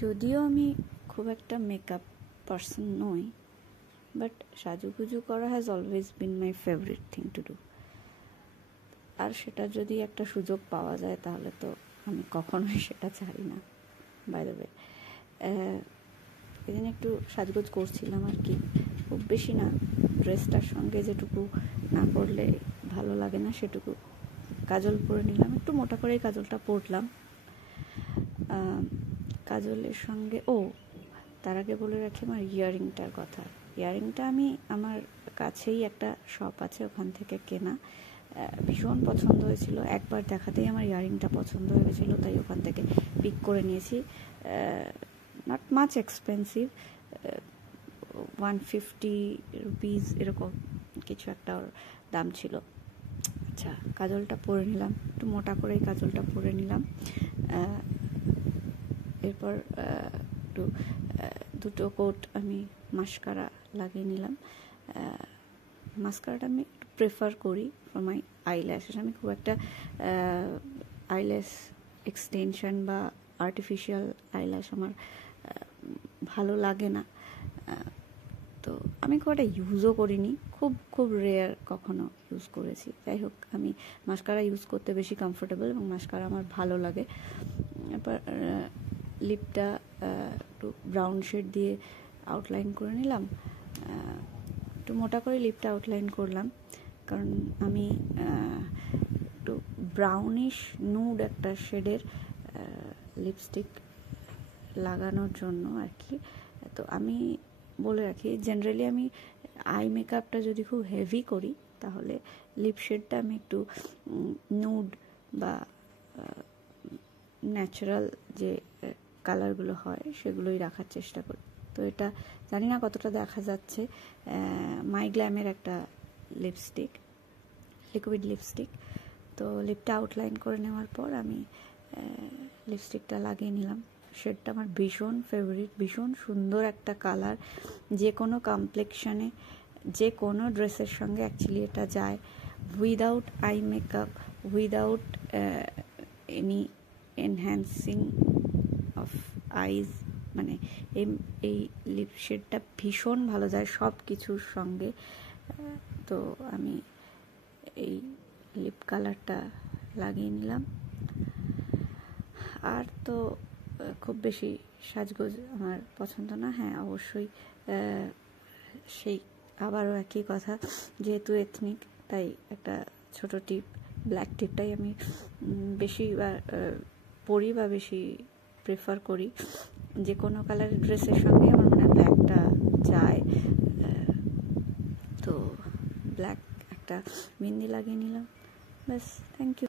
যদিও আমি খুব একটা মেকআপ পার্সন নই, বাট সাজুগুজু করা has always been my favourite thing to do. আর সেটা যদি একটা সুযোগ পাওয়া যায় তাহলে তো আমি কখনোই সেটা ছাড়ি না। বাই দ্য ওয়ে, এদিন একটু সাজগোজ করছিলাম আর কি, খুব বেশি না, ড্রেসটার সঙ্গে যেটুকু না পরলে ভালো লাগে না সেটুকু কাজল পরে নিলাম, একটু মোটা করেই কাজলটা পরলাম। কাজলের সঙ্গে তার আগে বলে রাখি আমার ইয়াররিংটার কথা। ইয়াররিংটা আমি আমার কাছেই একটা শপ আছে, ওখান থেকে কেনা, ভীষণ পছন্দ হয়েছিল। একবার দেখাতেই আমার ইয়াররিংটা পছন্দ হয়ে গেছিলো, তাই ওখান থেকে পিক করে নিয়েছি। নট মাচ এক্সপেন্সিভ, 150 রুপিস এরকম কিছু একটা ওর দাম ছিল। আচ্ছা, কাজলটা পরে নিলাম, একটু মোটা করেই কাজলটা পরে নিলাম। এরপর একটু দুটো কোট আমি মাস্কারা লাগিয়ে নিলাম। মাস্কারাটা আমি একটু প্রেফার করি ফর মাই আইল্যাশেস। আমি খুব একটা আইল্যাশ এক্সটেনশন বা আর্টিফিশিয়াল আইল্যাশ আমার ভালো লাগে না, তো আমি খুব একটা ইউজও করিনি, খুব রেয়ার কখনো ইউজ করেছি। যাই হোক, আমি মাস্কারা ইউজ করতে বেশি কমফোর্টেবল এবং মাস্কারা আমার ভালো লাগে। এরপর লিপটা একটু ব্রাউন শেড দিয়ে আউটলাইন করে নিলাম, একটু মোটা করে লিপটা আউটলাইন করলাম, কারণ আমি একটু ব্রাউনিশ নুড একটা শেডের লিপস্টিক লাগানোর জন্য আর কি। তো আমি বলে রাখি, জেনারেলি আমি আই মেকআপটা যদি খুব হেভি করি তাহলে লিপ শেডটা আমি একটু নুড বা ন্যাচারাল যে কালারগুলো হয় সেগুলোই রাখার চেষ্টা করি। তো এটা জানি না কতটা দেখা যাচ্ছে, মাই গ্ল্যামের একটা লিপস্টিক, লিকুইড লিপস্টিক। তো লিপটা আউটলাইন করে নেওয়ার পর আমি লিপস্টিকটা লাগিয়ে নিলাম। শেডটা আমার ভীষণ ফেভারিট, ভীষণ সুন্দর একটা কালার, যে কোনো কমপ্লেকশনে যে কোনো ড্রেসের সঙ্গে অ্যাকচুয়ালি এটা যায়, without eye makeup, without any enhancing of আইজ, মানে এই লিপ শেডটা ভীষণ ভালো যায় সব কিছুর সঙ্গে। তো আমি এই লিপ কালারটা লাগিয়ে নিলাম। আর তো খুব বেশি সাজগোজ আমার পছন্দ না। হ্যাঁ, অবশ্যই সেই আবারও একই কথা, যেহেতু এথনিক তাই একটা ছোট টিপ, ব্ল্যাক টিপটাই আমি বেশি পরি বা বেশি প্রেফার করি। যে কোনো কালারের ড্রেসের সঙ্গে আমার মনে হয় ব্ল্যাকটা যায়। তো ব্ল্যাক একটা বিন্দি লাগিয়ে নিলাম, ব্যাস, থ্যাংক ইউ।